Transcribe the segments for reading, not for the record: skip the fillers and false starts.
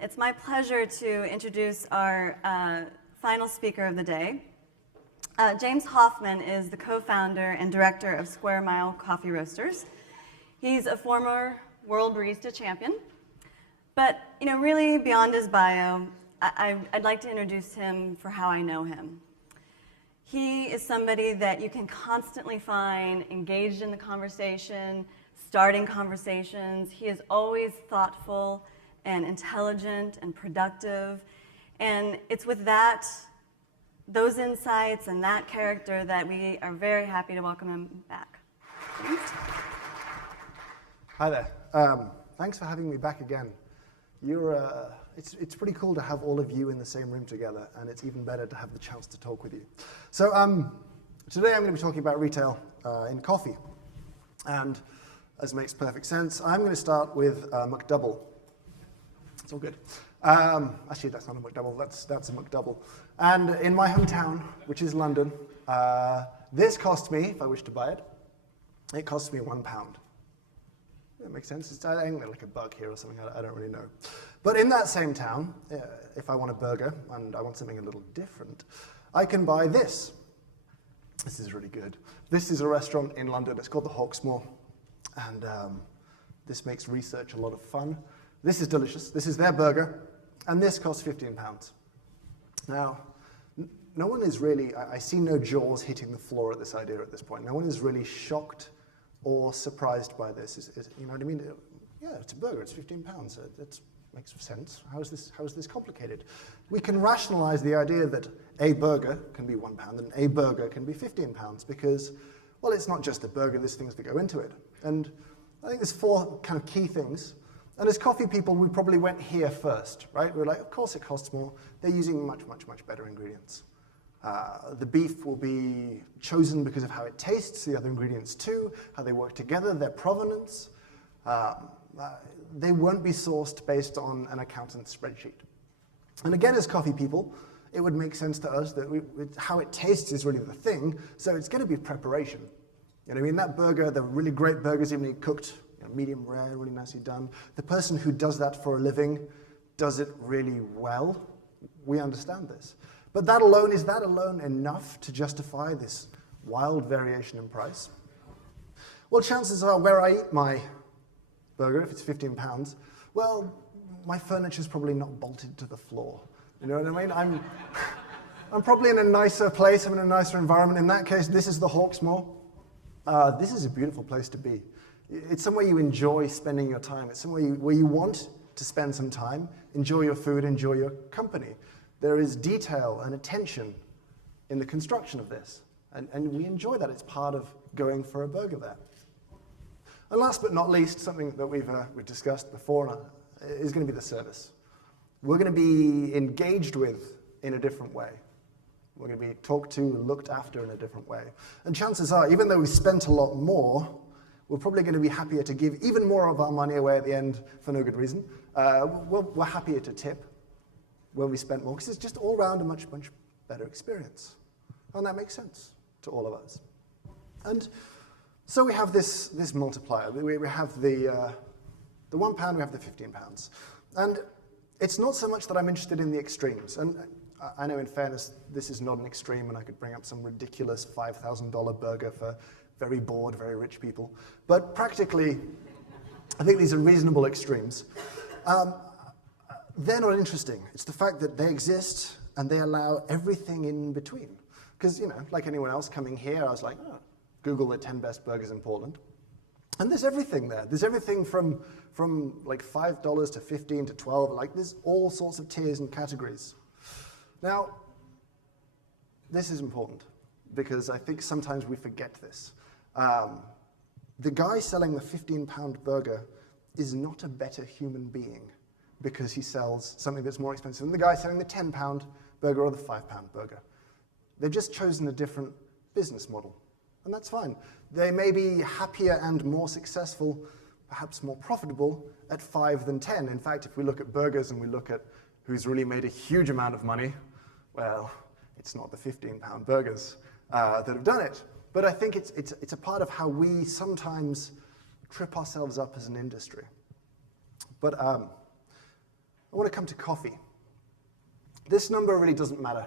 It's my pleasure to introduce our final speaker of the day. James Hoffman is the co-founder and director of Square Mile Coffee Roasters. He's a former world barista champion, but really beyond his bio, I'd like to introduce him for how I know him. He is somebody that you can constantly find engaged in the conversation, starting conversations. He is always thoughtful and intelligent and productive. And it's with those insights and that character that we are very happy to welcome him back. Thanks. Hi there. Thanks for having me back again. It's pretty cool to have all of you in the same room together, and it's even better to have the chance to talk with you. So today I'm going to be talking about retail in coffee. And as makes perfect sense, I'm going to start with McDouble. It's all good. Actually, that's not a McDouble, that's a McDouble. And in my hometown, which is London, this cost me, if I wish to buy it, it costs me £1. That makes sense. I think like a buck here or something, I don't really know. But in that same town, if I want a burger and I want something a little different, I can buy this. This is really good. This is a restaurant in London, it's called the Hawksmoor. And this makes research a lot of fun. This is delicious. This is their burger, and this costs £15. Now, no one is really, I see no jaws hitting the floor at this idea at this point. No one is really shocked or surprised by this. You know what I mean? Yeah, it's a burger, it's £15. It makes sense. How is this complicated? We can rationalize the idea that a burger can be £1 and a burger can be £15 because, well, it's not just a burger, there's things that go into it. And I think there's four kind of key things. And as coffee people, we probably went here first, right? We're like, of course it costs more. They're using much, much, much better ingredients. The beef will be chosen because of how it tastes, the other ingredients too, how they work together, their provenance. They won't be sourced based on an accountant's spreadsheet. And again, as coffee people, it would make sense to us that how it tastes is really the thing, so it's going to be preparation. You know what I mean? That burger, the really great burgers, even cooked, medium rare, really nicely done. The person who does that for a living does it really well. We understand this. But is that alone enough to justify this wild variation in price? Well, chances are where I eat my burger, if it's £15, well, my furniture's probably not bolted to the floor. You know what I mean? I'm probably in a nicer place, I'm in a nicer environment. In that case, this is the Hawksmoor. This is a beautiful place to be. It's somewhere you enjoy spending your time. It's somewhere where you want to spend some time, enjoy your food, enjoy your company. There is detail and attention in the construction of this. And we enjoy that. It's part of going for a burger there. And last but not least, something that we've discussed before is going to be the service. We're going to be engaged with in a different way. We're going to be talked to, looked after in a different way. And chances are, even though we spent a lot more, we're probably going to be happier to give even more of our money away at the end for no good reason. We're happier to tip when we spent more, because it's just all around a much, much better experience. And that makes sense to all of us. And so we have this multiplier. We have the £1, we have the £15. And it's not so much that I'm interested in the extremes. And I know, in fairness, this is not an extreme, and I could bring up some ridiculous $5,000 burger for very bored, very rich people. But practically, I think these are reasonable extremes. They're not interesting. It's the fact that they exist and they allow everything in between. Because, like anyone else coming here, I was like, Google the 10 best burgers in Portland. And there's everything there. There's everything from like $5 to 15 to 12. Like, there's all sorts of tiers and categories. Now, this is important because I think sometimes we forget this. The guy selling the £15 burger is not a better human being because he sells something that's more expensive than the guy selling the £10 burger or the £5 burger. They've just chosen a different business model, and that's fine. They may be happier and more successful, perhaps more profitable at 5 than 10. In fact, if we look at burgers and we look at who's really made a huge amount of money, well, it's not the £15 burgers that have done it. But I think it's a part of how we sometimes trip ourselves up as an industry. But I want to come to coffee. This number really doesn't matter.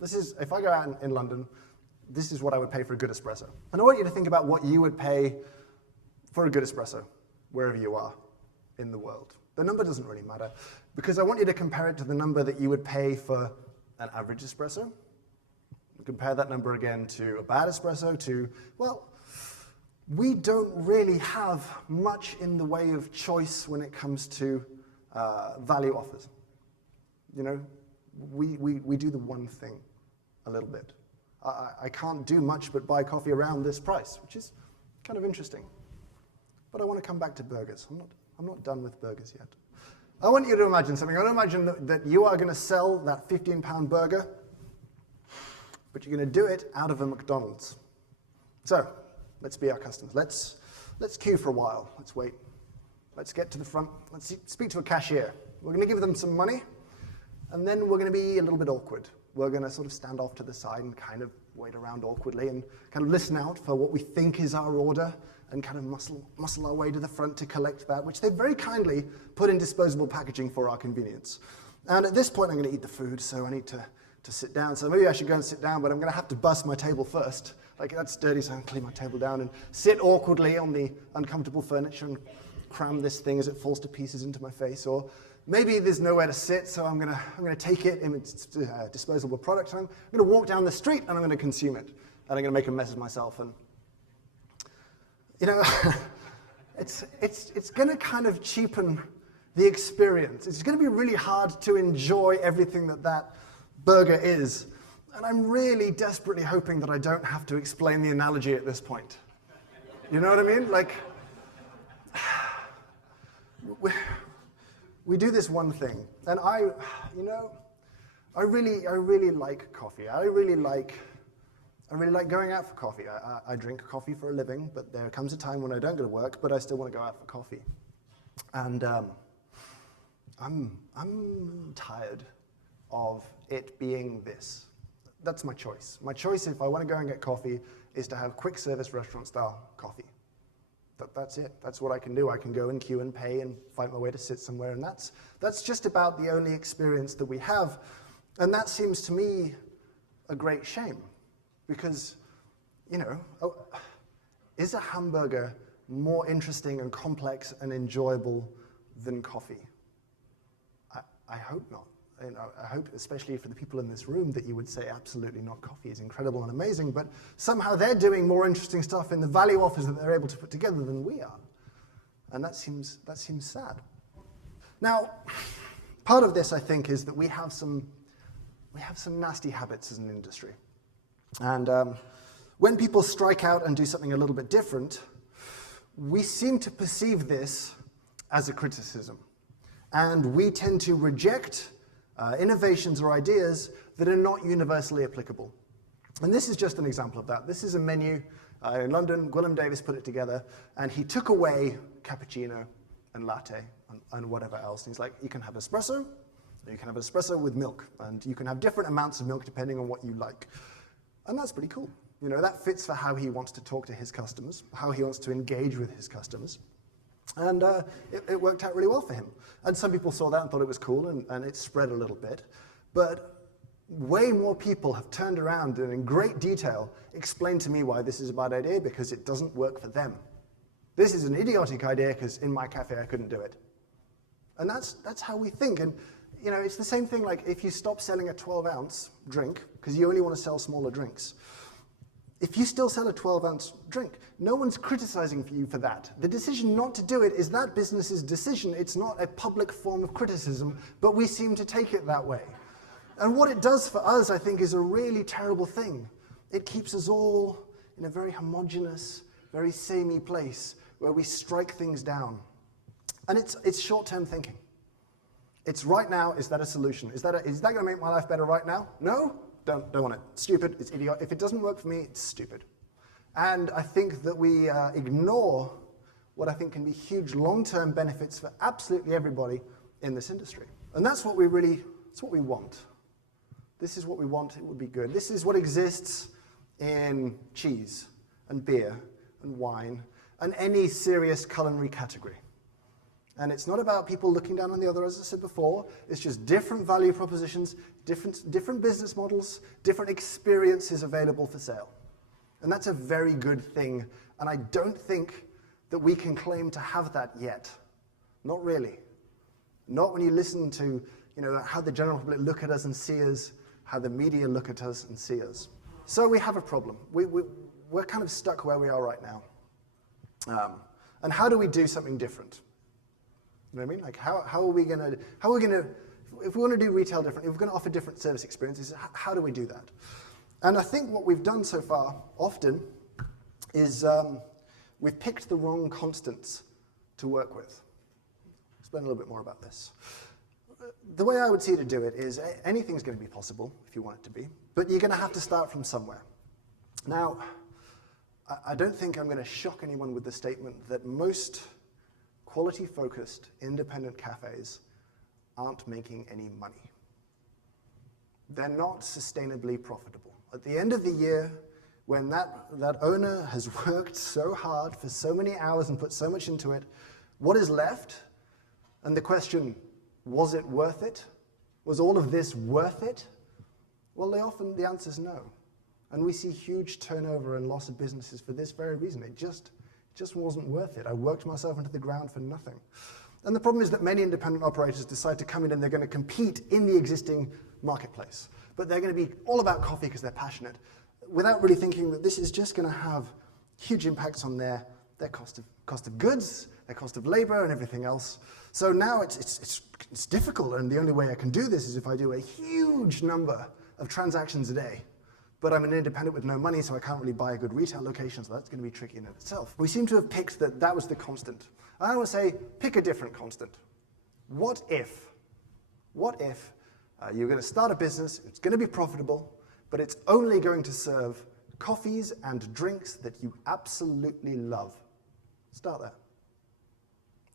This is, if I go out in London, this is what I would pay for a good espresso. And I want you to think about what you would pay for a good espresso, wherever you are in the world. The number doesn't really matter, because I want you to compare it to the number that you would pay for an average espresso. Compare that number again to a bad espresso, to, well, we don't really have much in the way of choice when it comes to value offers. You know, we do the one thing a little bit. I can't do much but buy coffee around this price, which is kind of interesting. But I want to come back to burgers. I'm not done with burgers yet. I want you to imagine something. I want to imagine that you are going to sell that 15-pound burger, but you're going to do it out of a McDonald's. So, let's be our customers. Let's queue for a while. Let's wait. Let's get to the front. Let's speak to a cashier. We're going to give them some money, and then we're going to be a little bit awkward. We're going to sort of stand off to the side and kind of wait around awkwardly and kind of listen out for what we think is our order, and kind of muscle our way to the front to collect that, which they very kindly put in disposable packaging for our convenience. And at this point, I'm going to eat the food, so I need to sit down. So maybe I should go and sit down, but I'm going to have to bust my table first. Like, that's dirty, so I'm going to clean my table down and sit awkwardly on the uncomfortable furniture and cram this thing as it falls to pieces into my face. Or maybe there's nowhere to sit, so I'm going to take it in its disposable product, and I'm going to walk down the street and I'm going to consume it. And I'm going to make a mess of myself. And you know, it's going to kind of cheapen the experience. It's going to be really hard to enjoy everything that burger is. And I'm really desperately hoping that I don't have to explain the analogy at this point. You know what I mean? Like, we do this one thing. And I really like coffee. I really like going out for coffee. I drink coffee for a living, but there comes a time when I don't go to work, but I still want to go out for coffee. And I'm tired of it being this. That's my choice. My choice, if I want to go and get coffee, is to have quick service restaurant style coffee. That's it. That's what I can do. I can go and queue and pay and find my way to sit somewhere, and that's just about the only experience that we have. And that seems to me a great shame. Because, you know, is a hamburger more interesting and complex and enjoyable than coffee? I hope not. You know, I hope, especially for the people in this room, that you would say absolutely not. Coffee is incredible and amazing, but somehow they're doing more interesting stuff in the value offers that they're able to put together than we are. And that seems sad. Now, part of this, I think, is that we have some nasty habits as an industry. And when people strike out and do something a little bit different, we seem to perceive this as a criticism. And we tend to reject innovations or ideas that are not universally applicable. And this is just an example of that. This is a menu in London. Gwilym Davis put it together, and he took away cappuccino and latte and whatever else. And he's like, you can have espresso, or you can have espresso with milk, and you can have different amounts of milk depending on what you like. And that's pretty cool. You know, that fits for how he wants to talk to his customers, how he wants to engage with his customers. And it worked out really well for him. And some people saw that and thought it was cool, and it spread a little bit. But way more people have turned around and in great detail explained to me why this is a bad idea, because it doesn't work for them. This is an idiotic idea because in my cafe I couldn't do it. And that's how we think. And you know, it's the same thing like if you stop selling a 12-ounce drink, because you only want to sell smaller drinks. If you still sell a 12-ounce drink, no one's criticizing you for that. The decision not to do it is that business's decision. It's not a public form of criticism, but we seem to take it that way. And what it does for us, I think, is a really terrible thing. It keeps us all in a very homogeneous, very samey place where we strike things down. And it's short-term thinking. It's right now, is that a solution? Is that going to make my life better right now? No? Don't want it. Stupid, it's idiot. If it doesn't work for me, it's stupid. And I think that we ignore what I think can be huge long-term benefits for absolutely everybody in this industry. And that's what we want. This is what we want, it would be good. This is what exists in cheese and beer and wine and any serious culinary category. And it's not about people looking down on the other, as I said before. It's just different value propositions, different business models, different experiences available for sale. And that's a very good thing. And I don't think that we can claim to have that yet. Not really. Not when you listen to how the general public look at us and see us, how the media look at us and see us. So we have a problem. We're kind of stuck where we are right now. And how do we do something different? You know what I mean? Like how are we gonna, if we want to do retail different, if we're going to offer different service experiences, how do we do that? And I think what we've done so far often is we've picked the wrong constants to work with. I'll explain a little bit more about this. The way I would see to do it is anything's going to be possible if you want it to be, but you're going to have to start from somewhere. Now, I don't think I'm going to shock anyone with the statement that most quality-focused independent cafes aren't making any money. They're not sustainably profitable. At the end of the year, when that owner has worked so hard for so many hours and put so much into it, what is left? And the question, was it worth it? Was all of this worth it? Well, the answer is no. And we see huge turnover and loss of businesses for this very reason. It just wasn't worth it. I worked myself into the ground for nothing. And the problem is that many independent operators decide to come in and they're going to compete in the existing marketplace. But they're going to be all about coffee because they're passionate, without really thinking that this is just going to have huge impacts on their cost of goods, their cost of labor, and everything else. So now it's difficult, and the only way I can do this is if I do a huge number of transactions a day. But I'm an independent with no money, so I can't really buy a good retail location, so that's going to be tricky in itself. We seem to have picked that was the constant. I want to say, pick a different constant. What if you're going to start a business, it's going to be profitable, but it's only going to serve coffees and drinks that you absolutely love? Start there.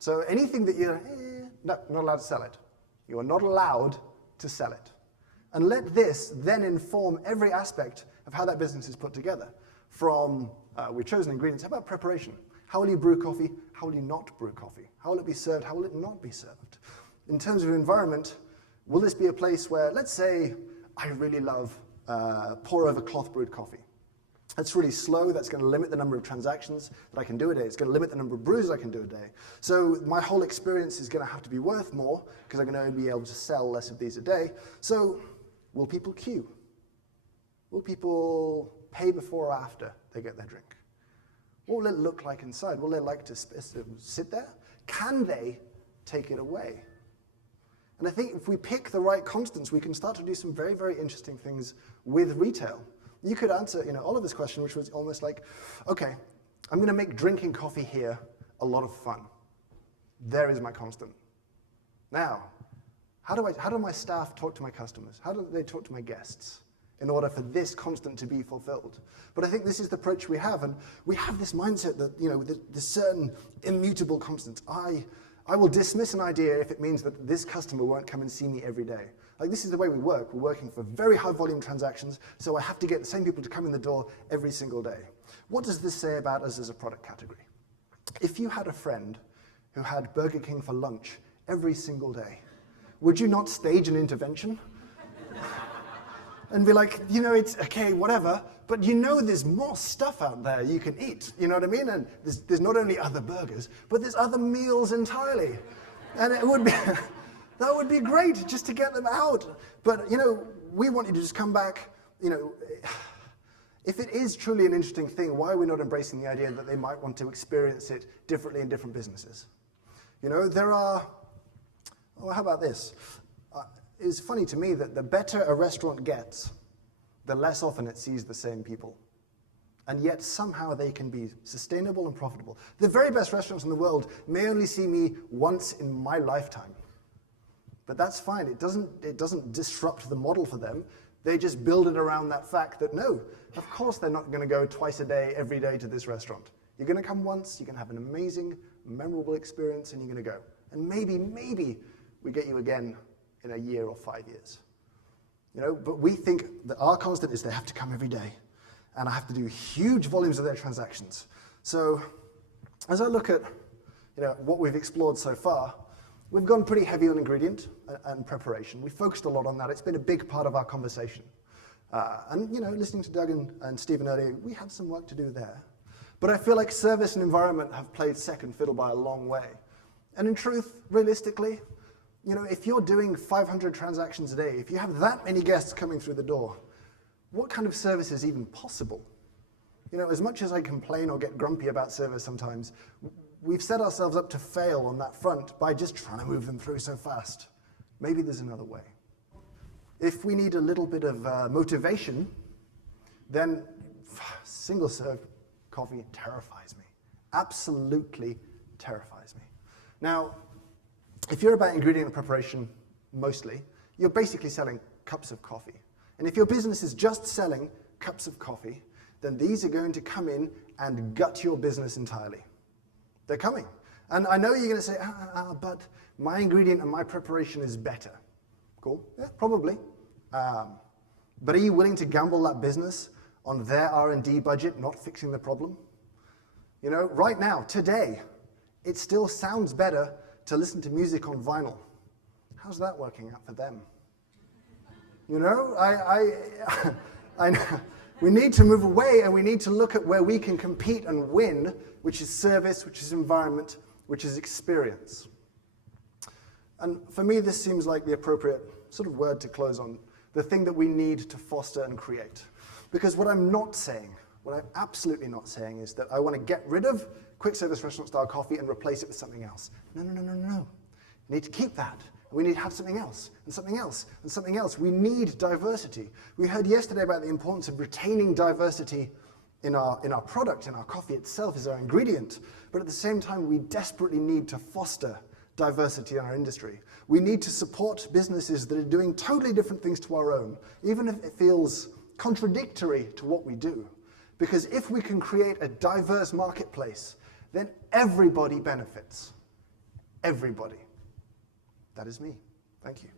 So anything that you're, no, not allowed to sell it. You are not allowed to sell it. And let this then inform every aspect of how that business is put together. From, we've chosen ingredients, how about preparation? How will you brew coffee? How will you not brew coffee? How will it be served? How will it not be served? In terms of environment, will this be a place where, let's say, I really love pour over cloth brewed coffee. That's really slow. That's going to limit the number of transactions that I can do a day. It's going to limit the number of brews I can do a day. So my whole experience is going to have to be worth more because I'm going to be able to sell less of these a day. So will people queue? Will people pay before or after they get their drink? What will it look like inside? Will they like to sit there? Can they take it away? And I think if we pick the right constants, we can start to do some very, very interesting things with retail. You could answer Oliver's question, which was almost like, okay, I'm going to make drinking coffee here a lot of fun. There is my constant. Now, how do my staff talk to my customers? How do they talk to my guests in order for this constant to be fulfilled? But I think this is the approach we have, and we have this mindset that there's certain immutable constants. I will dismiss an idea if it means that this customer won't come and see me every day. Like, this is the way we work. We're working for very high volume transactions, so I have to get the same people to come in the door every single day. What does this say about us as a product category? If you had a friend who had Burger King for lunch every single day, would you not stage an intervention? And be like, it's okay, whatever, but there's more stuff out there you can eat, you know what I mean? And there's not only other burgers, but there's other meals entirely. And it would be, that would be great just to get them out. But, we want you to just come back, if it is truly an interesting thing, why are we not embracing the idea that they might want to experience it differently in different businesses? There are, how about this? It's funny to me that the better a restaurant gets, the less often it sees the same people. And yet somehow they can be sustainable and profitable. The very best restaurants in the world may only see me once in my lifetime. But that's fine. It doesn't disrupt the model for them. They just build it around that fact that no, of course they're not going to go twice a day, every day to this restaurant. You're going to come once, you're going to have an amazing, memorable experience, and you're going to go. And maybe we get you again in a year or 5 years. But we think that our constant is they have to come every day, and I have to do huge volumes of their transactions. So as I look at what we've explored so far, we've gone pretty heavy on ingredient and preparation. We focused a lot on that. It's been a big part of our conversation. And listening to Doug and Stephen earlier, we had some work to do there. But I feel like service and environment have played second fiddle by a long way. And in truth, realistically, if you're doing 500 transactions a day, if you have that many guests coming through the door, what kind of service is even possible? As much as I complain or get grumpy about service sometimes, we've set ourselves up to fail on that front by just trying to move them through so fast. Maybe there's another way. If we need a little bit of motivation, then single-serve coffee terrifies me. Absolutely terrifies me. Now, if you're about ingredient and preparation mostly, you're basically selling cups of coffee. And if your business is just selling cups of coffee, then these are going to come in and gut your business entirely. They're coming. And I know you're going to say, but my ingredient and my preparation is better. Cool. Yeah, probably. But are you willing to gamble that business on their R&D budget not fixing the problem? Right now, today, it still sounds better to listen to music on vinyl. How's that working out for them? I know. We need to move away and we need to look at where we can compete and win, which is service, which is environment, which is experience. And for me, this seems like the appropriate sort of word to close on, the thing that we need to foster and create. Because what I'm absolutely not saying is that I want to get rid of quick service restaurant style coffee and replace it with something else. No. We need to keep that. We need to have something else, and something else, and something else. We need diversity. We heard yesterday about the importance of retaining diversity in our product, in our coffee itself as our ingredient. But at the same time, we desperately need to foster diversity in our industry. We need to support businesses that are doing totally different things to our own, even if it feels contradictory to what we do. Because if we can create a diverse marketplace, then everybody benefits. Everybody. That is me. Thank you.